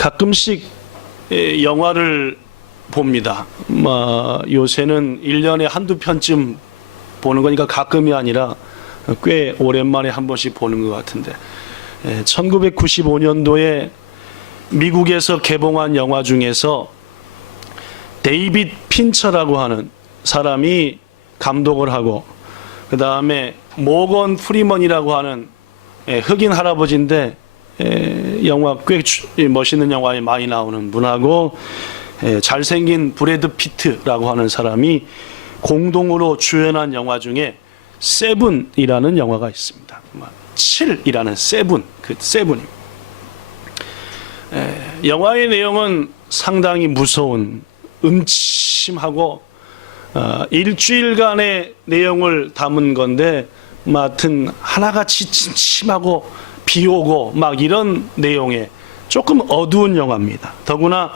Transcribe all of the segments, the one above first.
가끔씩 영화를 봅니다. 요새는 1년에 한두 편쯤 보는 거니까 가끔이 아니라 꽤 오랜만에 한 번씩 보는 것 같은데 1995년도에 미국에서 개봉한 영화 중에서 데이빗 핀처라고 하는 사람이 감독을 하고 그 다음에 모건 프리먼이라고 하는 흑인 할아버지인데 영화 꽤 멋있는 영화에 많이 나오는 분하고 잘생긴 브래드 피트라고 하는 사람이 공동으로 주연한 영화 중에 세븐이라는 영화가 있습니다. 7이라는 세븐, 그 세븐입니다. 영화의 내용은 상당히 무서운 음침하고 일주일간의 내용을 담은 건데 하여튼 하나같이 침침하고 비 오고 막 이런 내용의 조금 어두운 영화입니다. 더구나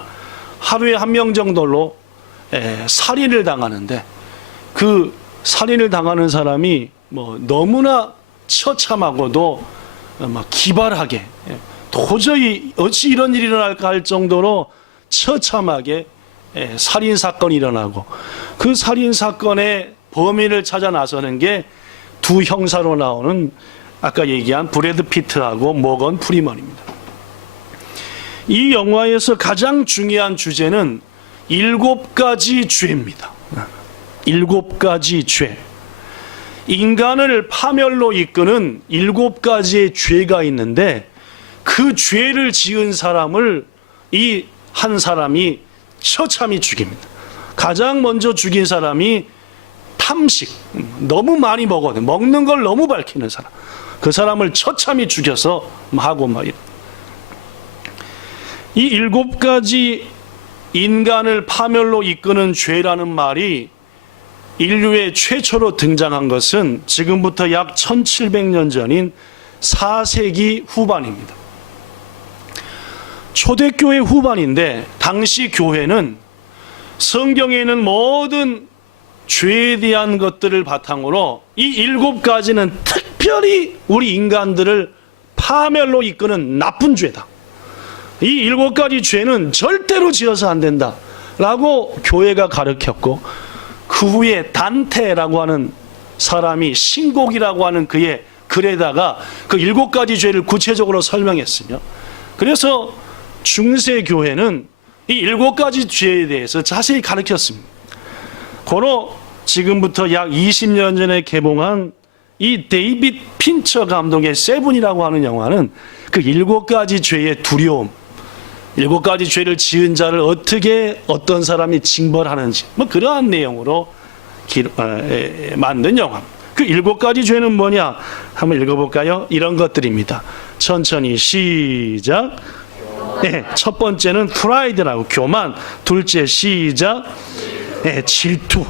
하루에 한 명 정도로 살인을 당하는데 그 살인을 당하는 사람이 너무나 처참하고도 막 기발하게 도저히 어찌 이런 일이 일어날까 할 정도로 처참하게 살인 사건이 일어나고 그 살인 사건의 범인을 찾아 나서는 게 두 형사로 나오는 아까 얘기한 브래드 피트하고 모건 프리먼입니다. 이 영화에서 가장 중요한 주제는 7가지 죄입니다. 7가지 죄. 인간을 파멸로 이끄는 7가지의 죄가 있는데 그 죄를 지은 사람을 이 한 사람이 처참히 죽입니다. 가장 먼저 죽인 사람이 탐식, 너무 많이 먹는 걸 너무 밝히는 사람. 그 사람을 처참히 죽여서 하고 막 이래. 이 7가지 인간을 파멸로 이끄는 죄라는 말이 인류의 최초로 등장한 것은 지금부터 약 1700년 전인 4세기 후반입니다. 초대교회 후반인데 당시 교회는 성경에 있는 모든 죄에 대한 것들을 바탕으로 이 7가지는 특별히 우리 인간들을 파멸로 이끄는 나쁜 죄다. 이 7가지 죄는 절대로 지어서 안 된다 라고 교회가 가르쳤고 그 후에 단테라고 하는 사람이 신곡이라고 하는 그의 글에다가 그 7가지 죄를 구체적으로 설명했으며 그래서 중세교회는 이 7가지 죄에 대해서 자세히 가르쳤습니다. 고로 지금부터 약 20년 전에 개봉한 이 데이빗 핀처 감독의 세븐이라고 하는 영화는 그 7가지 죄의 두려움, 7가지 죄를 지은 자를 어떻게 어떤 사람이 징벌하는지 그러한 내용으로 만든 영화. 그 7가지 죄는 뭐냐? 한번 읽어볼까요? 이런 것들입니다. 천천히 시작. 첫 번째는 프라이드라고 교만. 둘째 시작. 질투.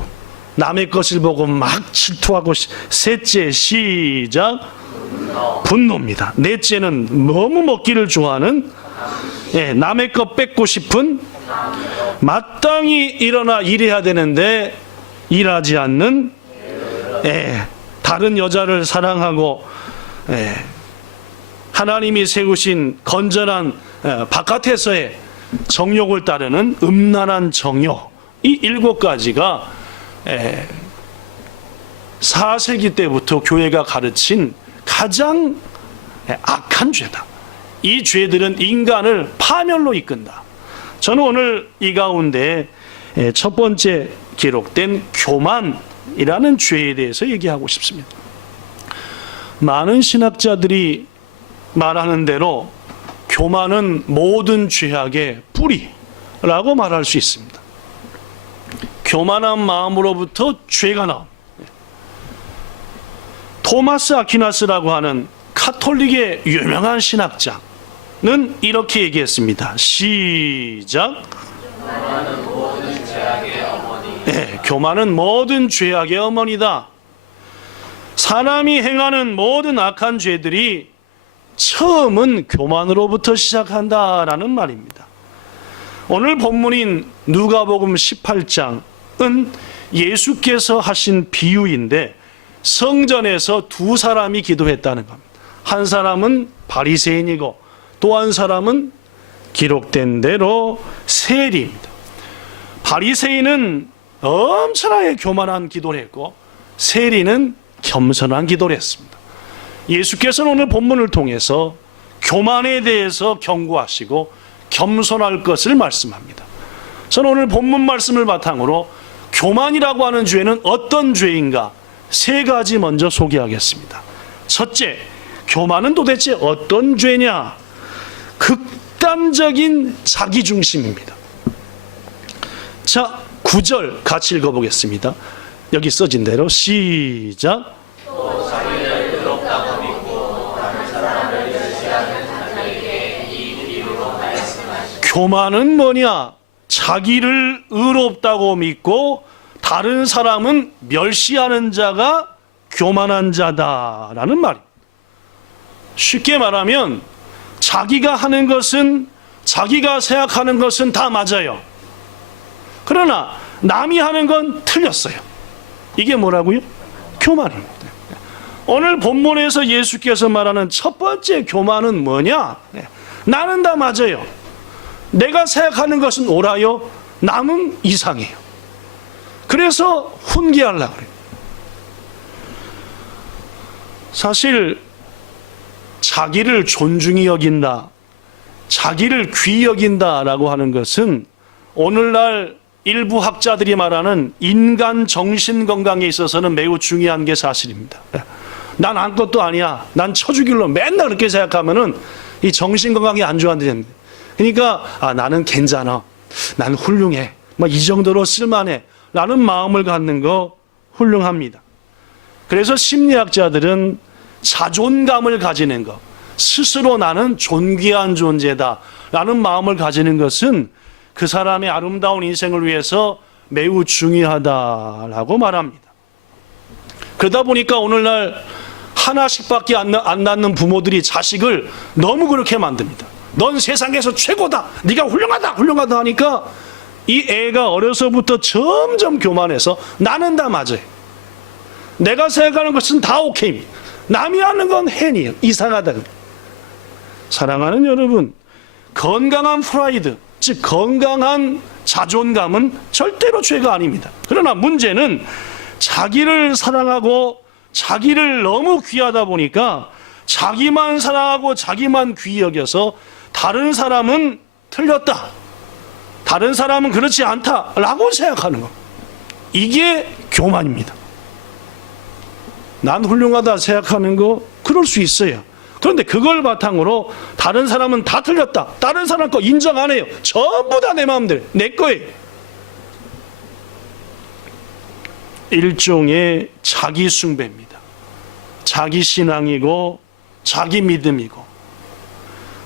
남의 것을 보고 막 질투하고. 셋째 시작. 분노입니다. 넷째는 너무 먹기를 좋아하는 남의 것 뺏고 싶은 마땅히 일어나 일해야 되는데 일하지 않는 다른 여자를 사랑하고 하나님이 세우신 건전한 바깥에서의 정욕을 따르는 음란한 정욕. 이 7가지가 4세기 때부터 교회가 가르친 가장 악한 죄다. 이 죄들은 인간을 파멸로 이끈다. 저는 오늘 이 가운데 첫 번째 기록된 교만이라는 죄에 대해서 얘기하고 싶습니다. 많은 신학자들이 말하는 대로 교만은 모든 죄악의 뿌리라고 말할 수 있습니다. 교만한 마음으로부터 죄가 나옵니다. 토마스 아퀴나스라고 하는 카톨릭의 유명한 신학자는 이렇게 얘기했습니다. 시작. 교만은 모든 죄악의 어머니. 교만은 모든 죄악의 어머니다. 사람이 행하는 모든 악한 죄들이 처음은 교만으로부터 시작한다라는 말입니다. 오늘 본문인 누가복음 18장은 예수께서 하신 비유인데 성전에서 두 사람이 기도했다는 겁니다. 한 사람은 바리새인이고 또 한 사람은 기록된 대로 세리입니다. 바리새인은 엄청나게 교만한 기도를 했고 세리는 겸손한 기도를 했습니다. 예수께서는 오늘 본문을 통해서 교만에 대해서 경고하시고 겸손할 것을 말씀합니다. 저는 오늘 본문 말씀을 바탕으로 교만이라고 하는 죄는 어떤 죄인가 세 가지 먼저 소개하겠습니다. 첫째, 교만은 도대체 어떤 죄냐? 극단적인 자기중심입니다. 자, 9절 같이 읽어보겠습니다. 여기 써진 대로 시작. 교만은 뭐냐? 자기를 의롭다고 믿고 다른 사람은 멸시하는 자가 교만한 자다라는 말입니다. 쉽게 말하면 자기가 하는 것은, 자기가 생각하는 것은 다 맞아요. 그러나 남이 하는 건 틀렸어요. 이게 뭐라고요? 교만입니다. 오늘 본문에서 예수께서 말하는 첫 번째 교만은 뭐냐? 나는 다 맞아요. 내가 생각하는 것은 옳아요. 남은 이상해요. 그래서 훈계하려고 그래요. 사실 자기를 존중히 여긴다, 자기를 귀히 여긴다라고 하는 것은 오늘날 일부 학자들이 말하는 인간 정신 건강에 있어서는 매우 중요한 게 사실입니다. 난 아무것도 아니야, 난 쳐주길로 맨날 그렇게 생각하면은 이 정신 건강이 안 좋아진다. 그러니까 나는 괜찮아, 난 훌륭해, 뭐 이 정도로 쓸만해 라는 마음을 갖는 거 훌륭합니다. 그래서 심리학자들은 자존감을 가지는 것, 스스로 나는 존귀한 존재다 라는 마음을 가지는 것은 그 사람의 아름다운 인생을 위해서 매우 중요하다라고 말합니다. 그러다 보니까 오늘날 하나씩밖에 안 낳는 부모들이 자식을 너무 그렇게 만듭니다. 넌 세상에서 최고다, 네가 훌륭하다 하니까 이 애가 어려서부터 점점 교만해서 나는 다 맞아요, 내가 생각하는 것은 다 오케이입니다, 남이 하는 건 hen이에요, 이상하다. 사랑하는 여러분, 건강한 프라이드, 즉 건강한 자존감은 절대로 죄가 아닙니다. 그러나 문제는 자기를 사랑하고 자기를 너무 귀하다 보니까 자기만 사랑하고 자기만 귀히 여겨서 다른 사람은 틀렸다, 다른 사람은 그렇지 않다라고 생각하는 것, 이게 교만입니다. 난 훌륭하다 생각하는 거 그럴 수 있어요. 그런데 그걸 바탕으로 다른 사람은 다 틀렸다, 다른 사람 거 인정 안 해요, 전부 다 내 마음대로, 내 거예요. 일종의 자기 숭배입니다. 자기 신앙이고 자기 믿음이고.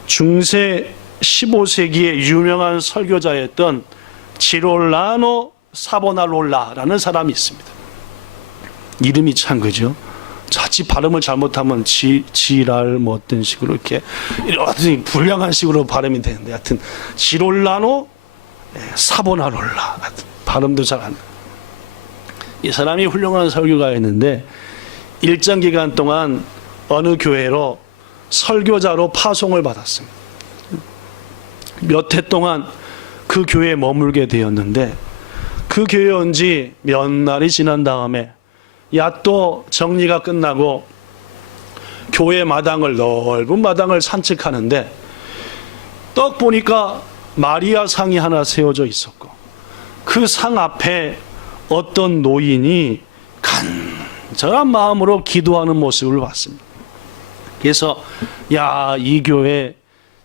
중세 15세기의 유명한 설교자였던 지롤라노 사보나롤라라는 사람이 있습니다. 이름이 참 그죠? 자칫 발음을 잘못하면 지랄 뭐 어떤 식으로 이렇게 불량한 식으로 발음이 되는데, 하여튼 지롤라노 사보나롤라, 발음도 잘 안. 이 사람이 훌륭한 설교가였는데 일정 기간 동안 어느 교회로 설교자로 파송을 받았습니다. 몇 해 동안 그 교회에 머물게 되었는데 그 교회에 온 지 몇 날이 지난 다음에 야 또 정리가 끝나고 교회 마당을, 넓은 마당을 산책하는데 떡 보니까 마리아 상이 하나 세워져 있었고 그 상 앞에 어떤 노인이 간절한 마음으로 기도하는 모습을 봤습니다. 그래서 야, 이 교회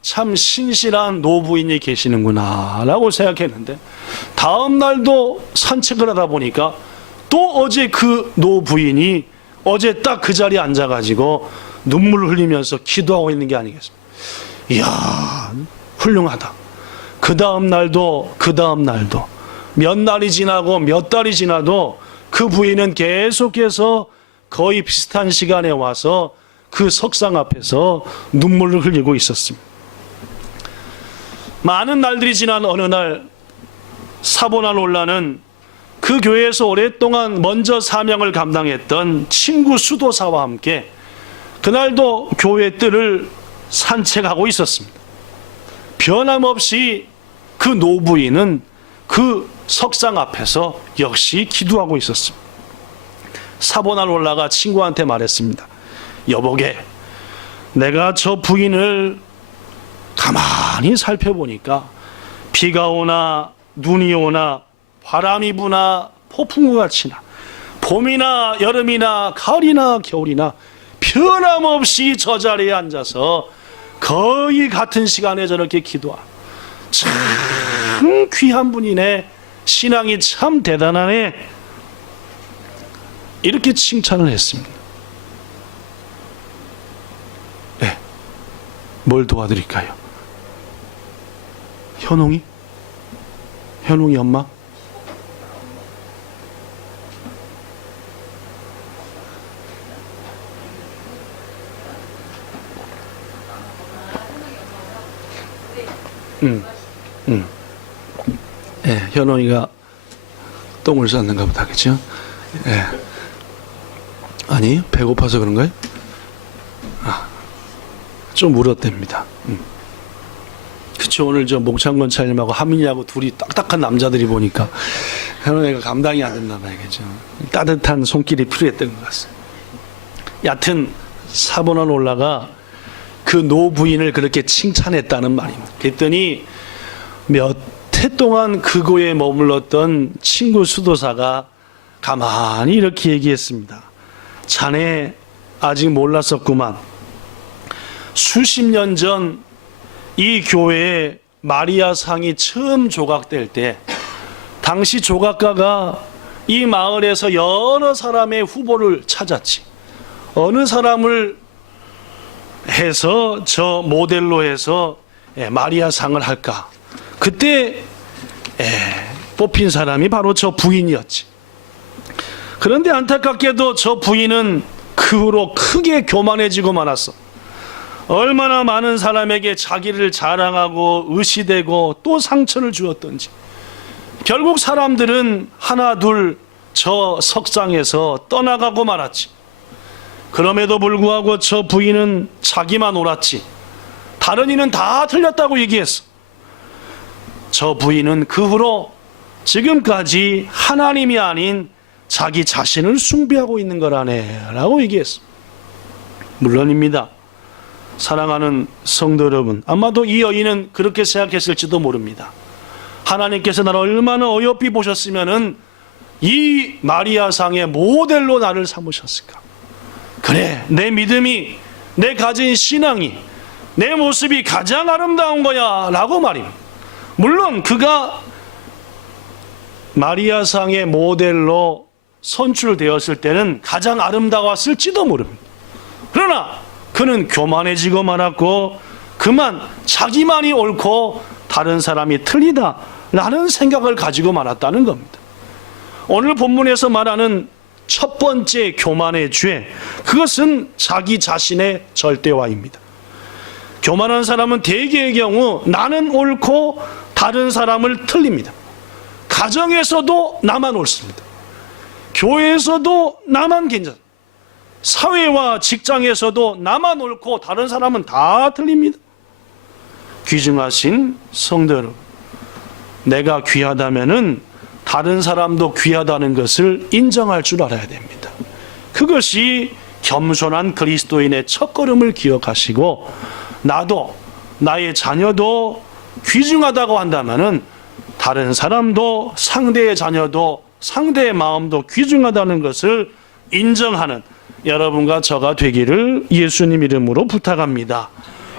참 신실한 노부인이 계시는구나 라고 생각했는데 다음 날도 산책을 하다 보니까 또 어제 그 노부인이 어제 딱 그 자리에 앉아가지고 눈물을 흘리면서 기도하고 있는 게 아니겠습니까? 이야, 훌륭하다. 그 다음 날도 몇 날이 지나고 몇 달이 지나도 그 부인은 계속해서 거의 비슷한 시간에 와서 그 석상 앞에서 눈물을 흘리고 있었습니다. 많은 날들이 지난 어느 날 사보나롤라는 그 교회에서 오랫동안 먼저 사명을 감당했던 친구 수도사와 함께 그날도 교회 뜰을 산책하고 있었습니다. 변함없이 그 노부인은 그 석상 앞에서 역시 기도하고 있었습니다. 사보날 올라가 친구한테 말했습니다. 여보게, 내가 저 부인을 가만히 살펴보니까 비가 오나 눈이 오나 바람이 부나 폭풍과 같이 나 봄이나 여름이나 가을이나 겨울이나 변함없이 저 자리에 앉아서 거의 같은 시간에 저렇게 기도하. 참 귀한 분이네. 신앙이 참 대단하네. 이렇게 칭찬을 했습니다. 네. 뭘 도와드릴까요? 현웅이? 현웅이 엄마? 예, 현웅이가 똥을 쌌는가 보다, 그죠? 예. 아니, 배고파서 그런가요? 좀 울었답니다. 그쵸, 오늘 저 몽창건 차장님하고 하민이하고 둘이 딱딱한 남자들이 보니까 현웅이가 감당이 안 됐나 봐요, 그죠? 따뜻한 손길이 필요했던 것 같습니다. 여하튼 사본원 올라가 그 노부인을 그렇게 칭찬했다는 말입니다. 그랬더니 몇 해 동안 그곳에 머물렀던 친구 수도사가 가만히 이렇게 얘기했습니다. 자네 아직 몰랐었구만. 수십 년 전 이 교회에 마리아 상이 처음 조각될 때 당시 조각가가 이 마을에서 여러 사람의 후보를 찾았지. 어느 사람을 해서 저 모델로 해서 마리아 상을 할까. 그때 뽑힌 사람이 바로 저 부인이었지. 그런데 안타깝게도 저 부인은 그 후로 크게 교만해지고 말았어. 얼마나 많은 사람에게 자기를 자랑하고 의시되고 또 상처를 주었던지. 결국 사람들은 하나 둘 저 석상에서 떠나가고 말았지. 그럼에도 불구하고 저 부인은 자기만 옳았지. 다른 이는 다 틀렸다고 얘기했어. 저 부인은 그 후로 지금까지 하나님이 아닌 자기 자신을 숭배하고 있는 거라네 라고 얘기했어. 물론입니다. 사랑하는 성도 여러분, 아마도 이 여인은 그렇게 생각했을지도 모릅니다. 하나님께서 나를 얼마나 어여삐 보셨으면은 이 마리아상의 모델로 나를 삼으셨을까. 그래, 내 믿음이, 내 가진 신앙이, 내 모습이 가장 아름다운 거야 라고 말입니다. 물론 그가 마리아상의 모델로 선출되었을 때는 가장 아름다웠을지도 모릅니다. 그러나 그는 교만해지고 말았고 그만 자기만이 옳고 다른 사람이 틀리다 라는 생각을 가지고 말았다는 겁니다. 오늘 본문에서 말하는 첫 번째 교만의 죄, 그것은 자기 자신의 절대화입니다. 교만한 사람은 대개의 경우 나는 옳고 다른 사람을 틀립니다. 가정에서도 나만 옳습니다. 교회에서도 나만 괜찮습니다. 사회와 직장에서도 나만 옳고 다른 사람은 다 틀립니다. 귀중하신 성도 여러분, 내가 귀하다면은 다른 사람도 귀하다는 것을 인정할 줄 알아야 됩니다. 그것이 겸손한 그리스도인의 첫걸음을 기억하시고, 나도 나의 자녀도 귀중하다고 한다면은 다른 사람도 상대의 자녀도 상대의 마음도 귀중하다는 것을 인정하는 여러분과 저가 되기를 예수님 이름으로 부탁합니다.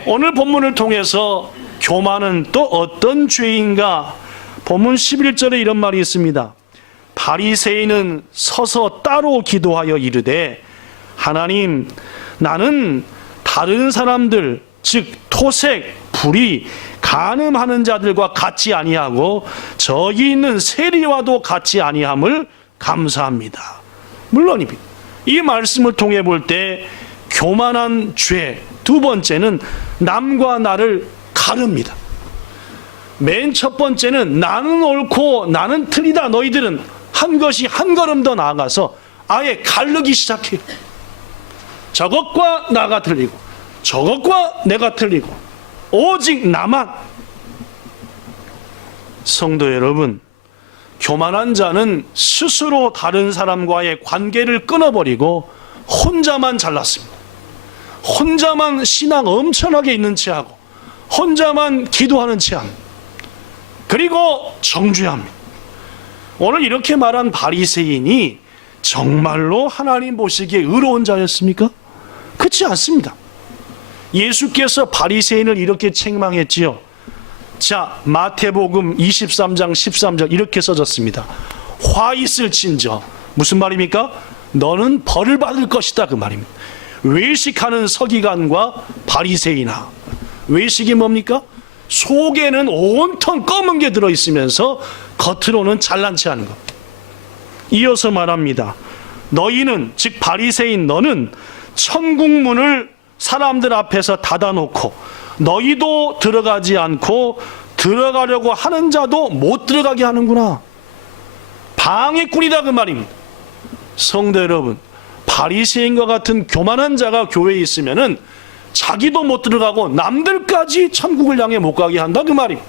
오늘 본문을 통해서 교만은 또 어떤 죄인가? 본문 11절에 이런 말이 있습니다. 바리새인은 서서 따로 기도하여 이르되, 하나님, 나는 다른 사람들 즉 토색, 불의, 간음하는 자들과 같이 아니하고 저기 있는 세리와도 같이 아니함을 감사합니다. 물론입니다. 이 말씀을 통해 볼 때 교만한 죄 두 번째는 남과 나를 가릅니다. 맨 첫 번째는 나는 옳고 나는 틀리다, 너희들은 한 것이 한 걸음 더 나아가서 아예 가르기 시작해요. 저것과 나가 틀리고 저것과 내가 틀리고 오직 나만, 성도 여러분, 교만한 자는 스스로 다른 사람과의 관계를 끊어버리고 혼자만 잘났습니다. 혼자만 신앙 엄청나게 있는 체하고 혼자만 기도하는 체합니다. 그리고 정죄합니다. 오늘 이렇게 말한 바리새인이 정말로 하나님 보시기에 의로운 자였습니까? 그렇지 않습니다. 예수께서 바리새인을 이렇게 책망했지요. 자, 마태복음 23장 13절 이렇게 써졌습니다. 화 있을진저, 무슨 말입니까? 너는 벌을 받을 것이다, 그 말입니다. 외식하는 서기관과 바리새인아. 외식이 뭡니까? 속에는 온통 검은 게 들어있으면서 겉으로는 잘난 체 하는 것. 이어서 말합니다. 너희는, 즉 바리새인 너는 천국문을 사람들 앞에서 닫아놓고 너희도 들어가지 않고 들어가려고 하는 자도 못 들어가게 하는구나. 방해꾼이다, 그 말입니다. 성도 여러분, 바리새인과 같은 교만한 자가 교회에 있으면은 자기도 못 들어가고 남들까지 천국을 향해 못 가게 한다, 그 말입니다.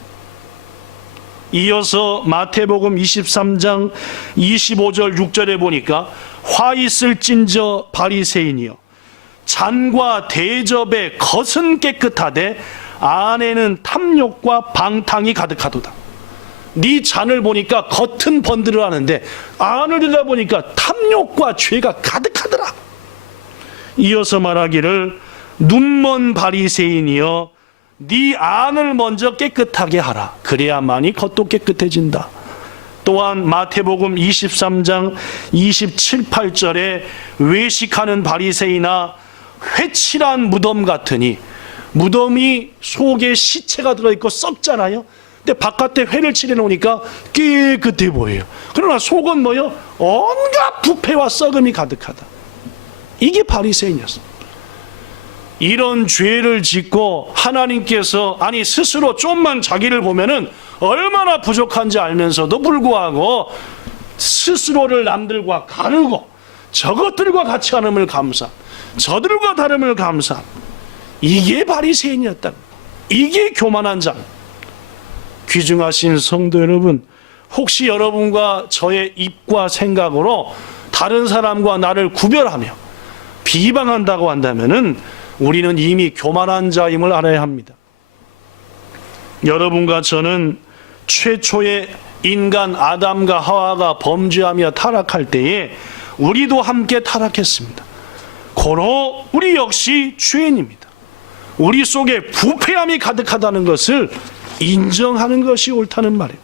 이어서 마태복음 23장 25절 6절에 보니까 화 있을진저 바리새인이여, 잔과 대접의 겉은 깨끗하되 안에는 탐욕과 방탕이 가득하도다. 네 잔을 보니까 겉은 번들어하는데 안을 들여다보니까 탐욕과 죄가 가득하더라. 이어서 말하기를 눈먼 바리새인이여, 네 안을 먼저 깨끗하게 하라. 그래야만이 겉도 깨끗해진다. 또한 마태복음 23장 27, 8절에 외식하는 바리새인아, 회칠한 무덤 같으니, 무덤이 속에 시체가 들어있고 썩잖아요. 근데 바깥에 회를 칠해놓으니까 깨끗해 보여요. 그러나 속은 뭐요? 온갖 부패와 썩음이 가득하다. 이게 바리새인이었습니다. 이런 죄를 짓고 하나님께서, 아니 스스로 좀만 자기를 보면은 얼마나 부족한지 알면서도 불구하고 스스로를 남들과 가르고 저것들과 같이 하는을 감사, 저들과 다름을 감사. 이게 바리새인이었다. 이게 교만한 자. 귀중하신 성도 여러분, 혹시 여러분과 저의 입과 생각으로 다른 사람과 나를 구별하며 비방한다고 한다면은 우리는 이미 교만한 자임을 알아야 합니다. 여러분과 저는 최초의 인간 아담과 하와가 범죄하며 타락할 때에 우리도 함께 타락했습니다. 고로 우리 역시 죄인입니다. 우리 속에 부패함이 가득하다는 것을 인정하는 것이 옳다는 말이에요.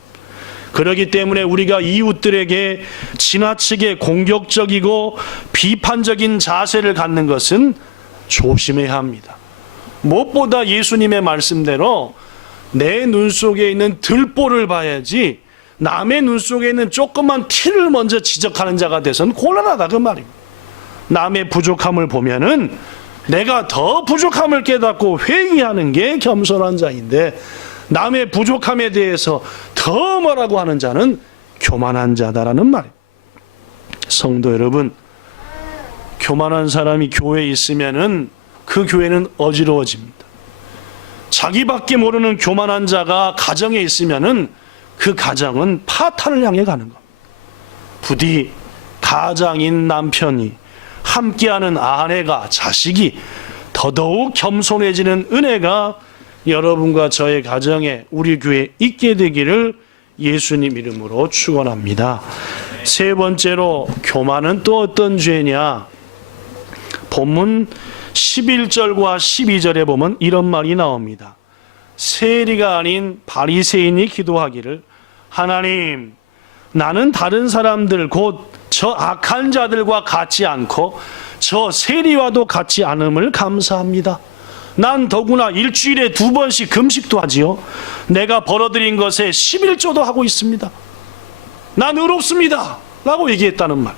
그렇기 때문에 우리가 이웃들에게 지나치게 공격적이고 비판적인 자세를 갖는 것은 조심해야 합니다. 무엇보다 예수님의 말씀대로 내 눈 속에 있는 들보를 봐야지 남의 눈 속에 있는 조그만 티를 먼저 지적하는 자가 돼서는 곤란하다, 그 말입니다. 남의 부족함을 보면은 내가 더 부족함을 깨닫고 회개하는 게 겸손한 자인데, 남의 부족함에 대해서 더 뭐라고 하는 자는 교만한 자다라는 말이에요. 성도 여러분, 교만한 사람이 교회에 있으면은 그 교회는 어지러워집니다. 자기밖에 모르는 교만한 자가 가정에 있으면은 그 가정은 파탄을 향해 가는 것. 부디 가장인 남편이, 함께하는 아내가, 자식이 더더욱 겸손해지는 은혜가 여러분과 저의 가정에, 우리 교회에 있게 되기를 예수님 이름으로 축원합니다. 세 번째로, 교만은 또 어떤 죄냐? 본문 11절과 12절에 보면 이런 말이 나옵니다. 세리가 아닌 바리새인이 기도하기를, 하나님, 나는 다른 사람들 곧 저 악한 자들과 같지 않고 저 세리와도 같지 않음을 감사합니다. 난 더구나 일주일에 2번씩 금식도 하지요. 내가 벌어들인 것에 11조도 하고 있습니다. 난 의롭습니다 라고 얘기했다는 말.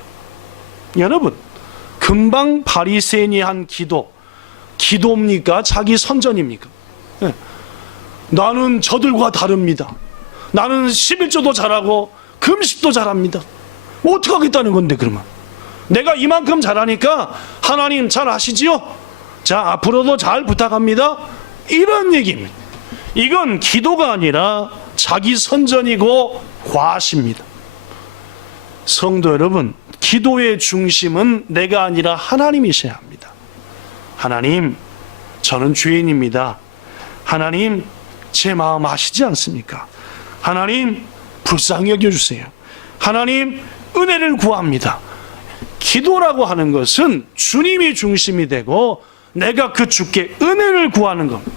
여러분, 금방 바리새인이 한 기도입니까? 자기 선전입니까? 네. 나는 저들과 다릅니다. 나는 11조도 잘하고 금식도 잘합니다. 뭐 어떻게 하겠다는 건데, 그러면? 내가 이만큼 잘하니까 하나님 잘 아시지요? 자, 앞으로도 잘 부탁합니다. 이런 얘기입니다. 이건 기도가 아니라 자기 선전이고 과시입니다. 성도 여러분, 기도의 중심은 내가 아니라 하나님이셔야 합니다. 하나님, 저는 죄인입니다. 하나님, 제 마음 아시지 않습니까? 하나님, 불쌍히 여겨주세요. 하나님, 은혜를 구합니다. 기도라고 하는 것은 주님이 중심이 되고 내가 그 주께 은혜를 구하는 겁니다.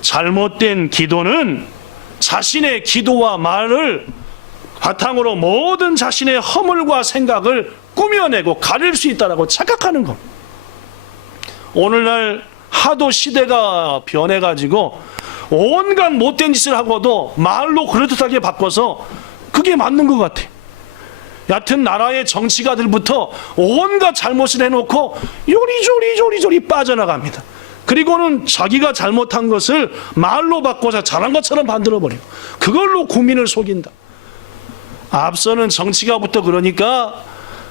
잘못된 기도는 자신의 기도와 말을 바탕으로 모든 자신의 허물과 생각을 꾸며내고 가릴 수 있다고 착각하는 겁니다. 오늘날 하도 시대가 변해가지고 온갖 못된 짓을 하고도 말로 그럴듯하게 바꿔서 그게 맞는 것 같아요. 여하튼 나라의 정치가들부터 온갖 잘못을 해놓고 요리조리 빠져나갑니다. 그리고는 자기가 잘못한 것을 말로 바꿔서 잘한 것처럼 만들어버려요. 그걸로 국민을 속인다. 앞서는 정치가부터 그러니까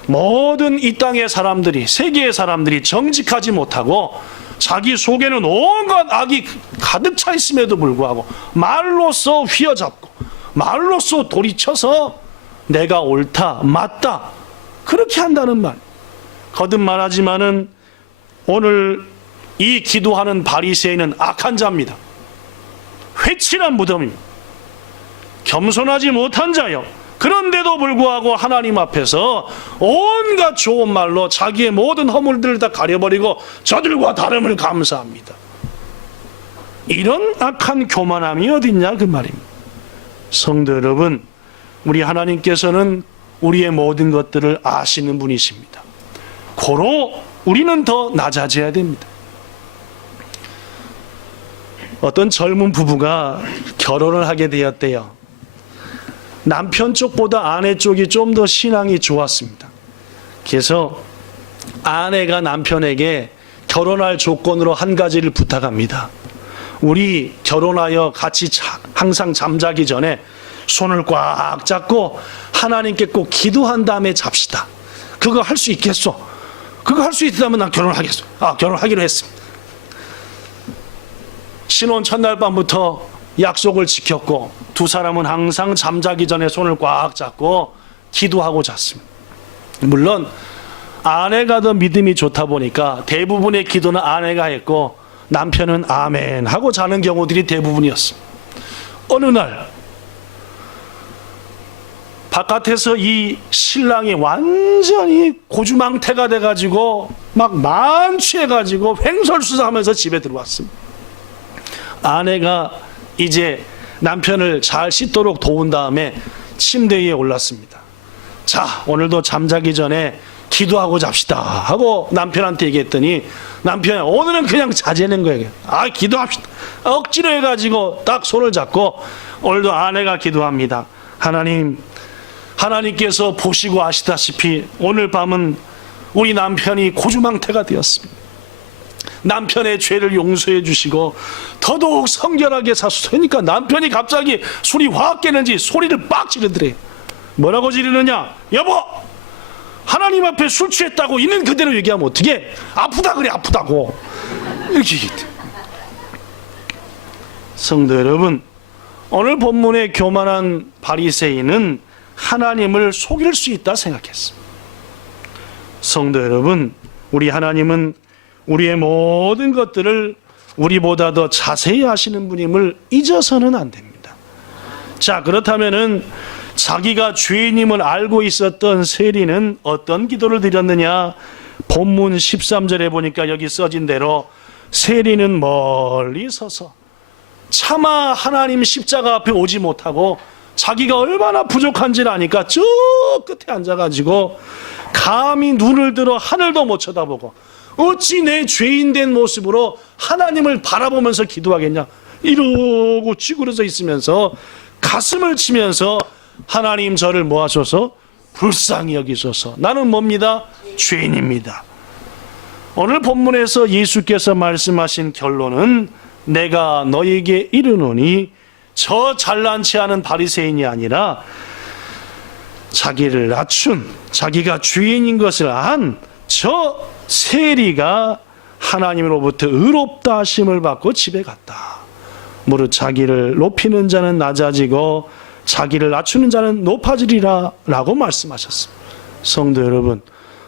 모든 이 땅의 사람들이, 세계의 사람들이 정직하지 못하고 자기 속에는 온갖 악이 가득 차 있음에도 불구하고 말로써 휘어잡고 말로써 돌이쳐서 내가 옳다, 맞다 그렇게 한다는 말. 거듭 말하지만은 오늘 이 기도하는 바리새인은 악한 자입니다. 회칠한 무덤입니다. 겸손하지 못한 자요. 그런데도 불구하고 하나님 앞에서 온갖 좋은 말로 자기의 모든 허물들을 다 가려버리고 저들과 다름을 감사합니다. 이런 악한 교만함이 어딨냐 그 말입니다. 성도 여러분, 우리 하나님께서는 우리의 모든 것들을 아시는 분이십니다. 고로 우리는 더 낮아져야 됩니다. 어떤 젊은 부부가 결혼을 하게 되었대요. 남편 쪽보다 아내 쪽이 좀 더 신앙이 좋았습니다. 그래서 아내가 남편에게 결혼할 조건으로 한 가지를 부탁합니다. 우리 결혼하여 같이 항상 잠자기 전에 손을 꽉 잡고 하나님께 꼭 기도한 다음에 잡시다. 그거 할 수 있겠어? 그거 할 수 있다면 난 결혼하겠어. 결혼하기로 했습니다. 신혼 첫날 밤부터 약속을 지켰고 두 사람은 항상 잠자기 전에 손을 꽉 잡고 기도하고 잤습니다. 물론 아내가 더 믿음이 좋다 보니까 대부분의 기도는 아내가 했고 남편은 아멘 하고 자는 경우들이 대부분이었습니다. 어느 날 바깥에서 이 신랑이 완전히 고주망태가 돼가지고 막 만취해가지고 횡설수설하면서 집에 들어왔습니다. 아내가 이제 남편을 잘 씻도록 도운 다음에 침대 위에 올랐습니다. 자, 오늘도 잠자기 전에 기도하고 잡시다 하고 남편한테 얘기했더니 남편이 오늘은 그냥 자제는 거예요. 기도합시다. 억지로 해가지고 딱 손을 잡고 오늘도 아내가 기도합니다. 하나님께서 보시고 아시다시피 오늘 밤은 우리 남편이 고주망태가 되었습니다. 남편의 죄를 용서해 주시고 더더욱 성결하게 사소서. 그러니까 남편이 갑자기 술이 확 깨는지 소리를 빡 지르더래. 뭐라고 지르느냐? 여보, 하나님 앞에 술 취했다고 있는 그대로 얘기하면 어떻게? 아프다 그래, 아프다고. 이렇게 얘기했대. 성도 여러분, 오늘 본문의 교만한 바리새인은 하나님을 속일 수 있다 생각했습니다. 성도 여러분, 우리 하나님은 우리의 모든 것들을 우리보다 더 자세히 아시는 분임을 잊어서는 안 됩니다. 자, 그렇다면은 자기가 죄인임을 알고 있었던 세리는 어떤 기도를 드렸느냐? 본문 13절에 보니까 여기 써진 대로 세리는 멀리 서서 차마 하나님 십자가 앞에 오지 못하고 자기가 얼마나 부족한지를 아니까 저 끝에 앉아가지고 감히 눈을 들어 하늘도 못 쳐다보고 어찌 내 죄인된 모습으로 하나님을 바라보면서 기도하겠냐, 이러고 찌그러져 있으면서 가슴을 치면서 하나님 저를 모아줘서 불쌍히 여기소서. 나는 뭡니다? 죄인입니다. 오늘 본문에서 예수께서 말씀하신 결론은 내가 너에게 이르노니 저 잘난 체하는 바리새인이 아니라 자기를 낮춘, 자기가 죄인인 것을 안 저 세리가 하나님으로부터 의롭다 하심을 받고 집에 갔다. 무릇 자기를 높이는 자는 낮아지고 자기를 낮추는 자는 높아지리라 라고 말씀하셨습니다. 성도 여러분,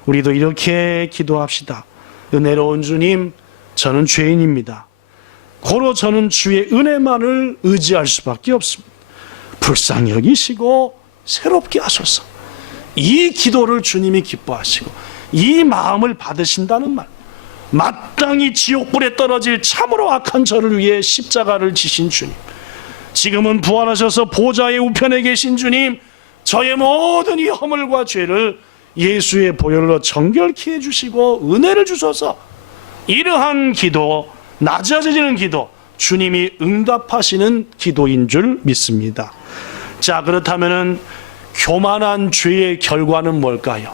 우리도 이렇게 기도합시다. 은혜로운 주님, 저는 죄인입니다. 고로 저는 주의 은혜만을 의지할 수밖에 없습니다. 불쌍히 여기시고 새롭게 하소서. 이 기도를 주님이 기뻐하시고 이 마음을 받으신다는 말, 마땅히 지옥불에 떨어질 참으로 악한 저를 위해 십자가를 지신 주님, 지금은 부활하셔서 보좌의 우편에 계신 주님, 저의 모든 이 허물과 죄를 예수의 보혈로 정결케 해주시고 은혜를 주소서. 이러한 기도, 낮아지는 기도, 주님이 응답하시는 기도인 줄 믿습니다. 자, 그렇다면 교만한 죄의 결과는 뭘까요?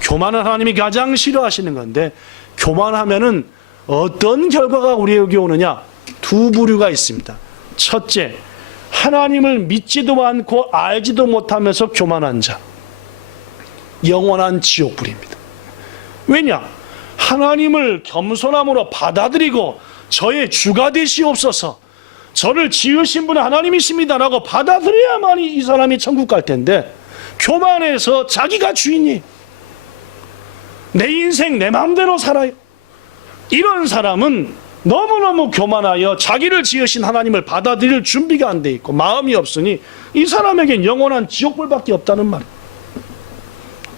교만은 하나님이 가장 싫어하시는 건데, 교만하면은 어떤 결과가 우리에게 오느냐? 두 부류가 있습니다. 첫째, 하나님을 믿지도 않고 알지도 못하면서 교만한 자, 영원한 지옥불입니다. 왜냐? 하나님을 겸손함으로 받아들이고 저의 주가 되시옵소서, 저를 지으신 분은 하나님이십니다 라고 받아들여야만이 이 사람이 천국 갈 텐데, 교만해서 자기가 주인이, 내 인생 내 마음대로 살아요. 이런 사람은 너무너무 교만하여 자기를 지으신 하나님을 받아들일 준비가 안 돼 있고 마음이 없으니 이 사람에겐 영원한 지옥불밖에 없다는 말이에요.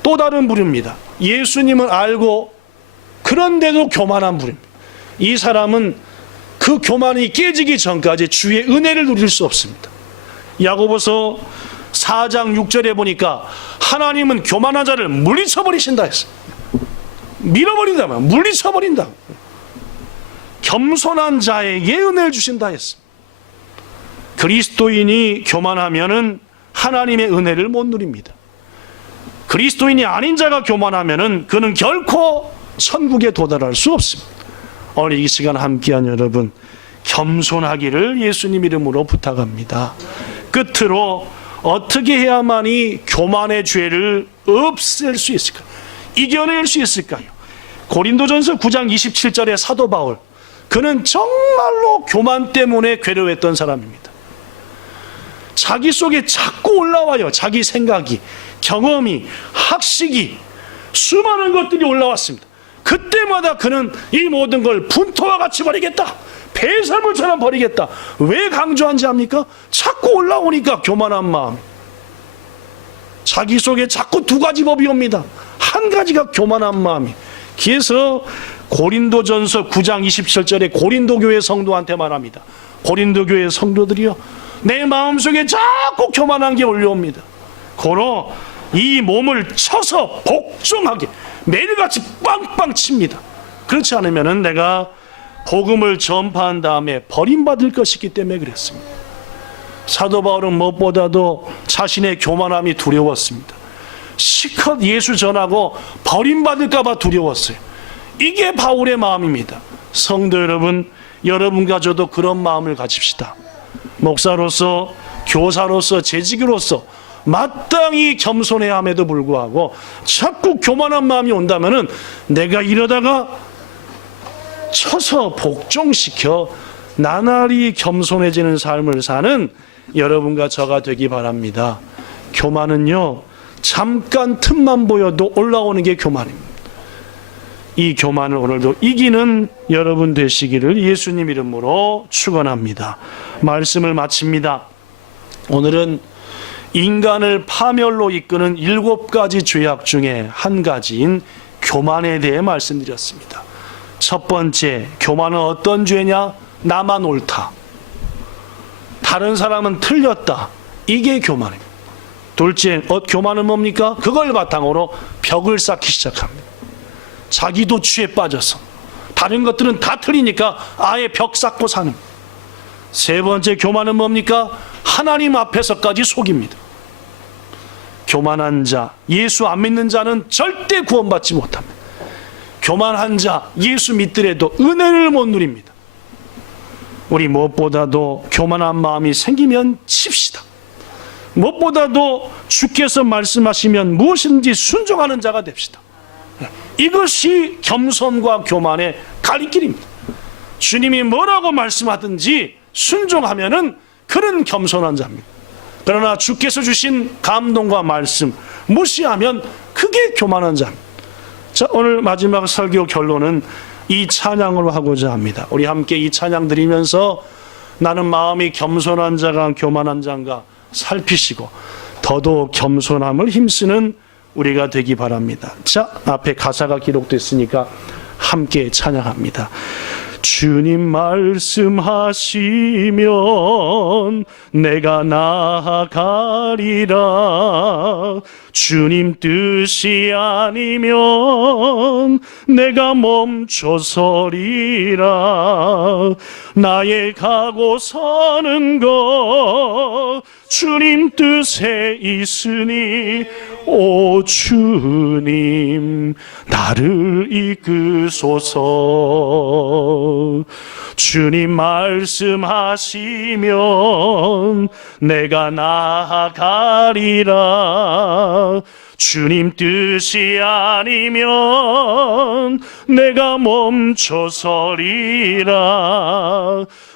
또 다른 부류입니다. 예수님을 알고 그런데도 교만한 부류입니다. 이 사람은 그 교만이 깨지기 전까지 주의 은혜를 누릴 수 없습니다. 야고보서 4장 6절에 보니까 하나님은 교만한 자를 물리쳐버리신다 했어요. 밀어버린다, 물리쳐버린다. 겸손한 자에게 은혜를 주신다 했습니다. 그리스도인이 교만하면은 하나님의 은혜를 못 누립니다. 그리스도인이 아닌 자가 교만하면은 그는 결코 천국에 도달할 수 없습니다. 오늘 이 시간 함께한 여러분, 겸손하기를 예수님 이름으로 부탁합니다. 끝으로 어떻게 해야만이 교만의 죄를 없앨 수 있을까요? 이겨낼 수 있을까요? 고린도전서 9장 27절의 사도 바울, 그는 정말로 교만 때문에 괴로워했던 사람입니다. 자기 속에 자꾸 올라와요. 자기 생각이, 경험이, 학식이, 수많은 것들이 올라왔습니다. 그때마다 그는 이 모든 걸 분토와 같이 버리겠다, 배설물처럼 버리겠다. 왜 강조한지 압니까? 자꾸 올라오니까 교만한 마음. 자기 속에 자꾸 두 가지 법이 옵니다. 한 가지가 교만한 마음이. 그래서 고린도전서 9장 27절에 고린도 교회 성도한테 말합니다. 고린도 교회 성도들이요, 내 마음속에 자꾸 교만한 게 올려옵니다. 고로 이 몸을 쳐서 복종하게 매일같이 빵빵 칩니다. 그렇지 않으면 내가 복음을 전파한 다음에 버림받을 것이기 때문에 그랬습니다. 사도 바울은 무엇보다도 자신의 교만함이 두려웠습니다. 실컷 예수 전하고 버림받을까 봐 두려웠어요. 이게 바울의 마음입니다. 성도 여러분, 여러분과 저도 그런 마음을 가집시다. 목사로서, 교사로서, 재직으로서 마땅히 겸손해야 함에도 불구하고 자꾸 교만한 마음이 온다면은 내가 이러다가 쳐서 복종시켜 나날이 겸손해지는 삶을 사는 여러분과 저가 되기 바랍니다. 교만은요, 잠깐 틈만 보여도 올라오는 게 교만입니다. 이 교만을 오늘도 이기는 여러분 되시기를 예수님 이름으로 축원합니다. 말씀을 마칩니다. 오늘은 인간을 파멸로 이끄는 7가지 죄악 중에 한 가지인 교만에 대해 말씀드렸습니다. 첫 번째, 교만은 어떤 죄냐? 나만 옳다, 다른 사람은 틀렸다, 이게 교만입니다. 둘째, 교만은 뭡니까? 그걸 바탕으로 벽을 쌓기 시작합니다. 자기 도취에 빠져서 다른 것들은 다 틀리니까 아예 벽 쌓고 사는. 세 번째, 교만은 뭡니까? 하나님 앞에서까지 속입니다. 교만한 자, 예수 안 믿는 자는 절대 구원받지 못합니다. 교만한 자, 예수 믿더라도 은혜를 못 누립니다. 우리 무엇보다도 교만한 마음이 생기면 칩시다. 무엇보다도 주께서 말씀하시면 무엇인지 순종하는 자가 됩시다. 이것이 겸손과 교만의 가리길입니다. 주님이 뭐라고 말씀하든지 순종하면은 그는 겸손한 자입니다. 그러나 주께서 주신 감동과 말씀 무시하면 그게 교만한 자입니다. 자, 오늘 마지막 설교 결론은 이 찬양으로 하고자 합니다. 우리 함께 이 찬양 드리면서 나는 마음이 겸손한 자가 교만한 자인가 살피시고 더더욱 겸손함을 힘쓰는 우리가 되기 바랍니다. 자, 앞에 가사가 기록됐으니까 함께 찬양합니다. 주님 말씀하시면 내가 나아가리라. 주님 뜻이 아니면 내가 멈춰서리라. 나의 가고 서는 것 주님 뜻에 있으니 오 주님 나를 이끄소서. 주님 말씀하시면 내가 나아가리라. 주님 뜻이 아니면 내가 멈춰서리라.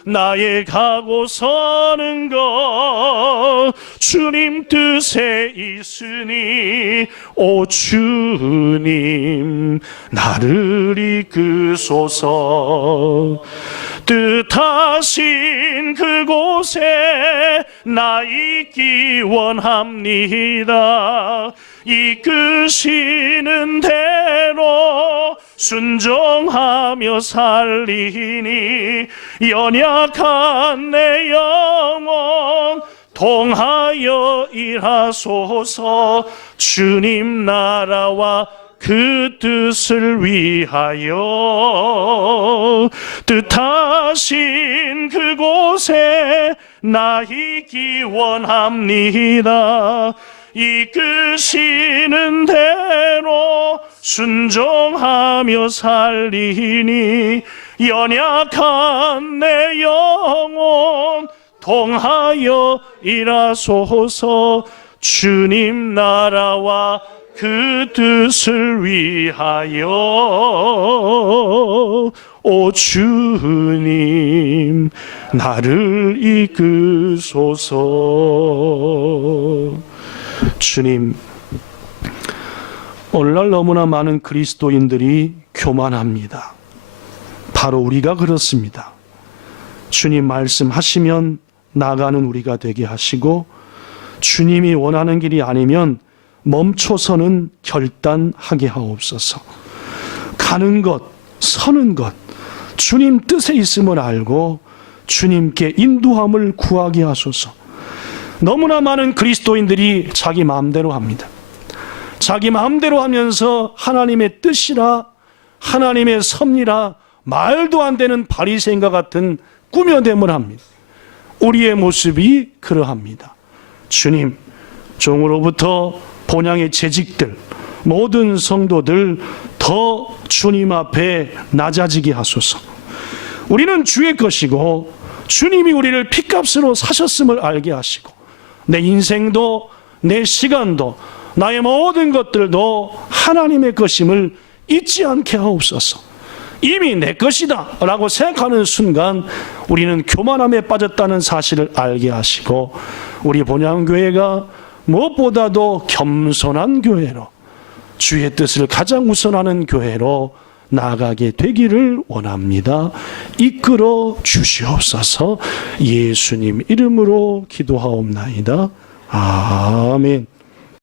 나의 가고 서는 것 주님 뜻에 있으니 오 주님 나를 이끄소서. 뜻하신 그곳에 나 있기 원합니다. 이끄시는 대로 순종하며 살리니 연약한 내 영혼 통하여 일하소서. 주님 나라와 그 뜻을 위하여 뜻하신 그곳에 나 있기 원합니다. 이끄시는 대로 순종하며 살리니 연약한 내 영혼 통하여 일하소서. 주님 나라와 그 뜻을 위하여 오 주님 나를 이끄소서. 주님, 오늘날 너무나 많은 그리스도인들이 교만합니다. 바로 우리가 그렇습니다. 주님 말씀하시면 나가는 우리가 되게 하시고 주님이 원하는 길이 아니면 멈춰서는 결단하게 하옵소서. 가는 것, 서는 것, 주님 뜻에 있음을 알고 주님께 인도함을 구하게 하소서. 너무나 많은 그리스도인들이 자기 마음대로 합니다. 자기 마음대로 하면서 하나님의 뜻이라 하나님의 섭리라 말도 안 되는 바리새인과 같은 꾸며냄을 합니다. 우리의 모습이 그러합니다. 주님, 종으로부터 본향의 재직들 모든 성도들 더 주님 앞에 낮아지게 하소서. 우리는 주의 것이고 주님이 우리를 핏값으로 사셨음을 알게 하시고 내 인생도 내 시간도 나의 모든 것들도 하나님의 것임을 잊지 않게 하옵소서. 이미 내 것이다 라고 생각하는 순간 우리는 교만함에 빠졌다는 사실을 알게 하시고 우리 본향교회가 무엇보다도 겸손한 교회로 주의 뜻을 가장 우선하는 교회로 나아가게 되기를 원합니다. 이끌어 주시옵소서. 예수님 이름으로 기도하옵나이다. 아멘.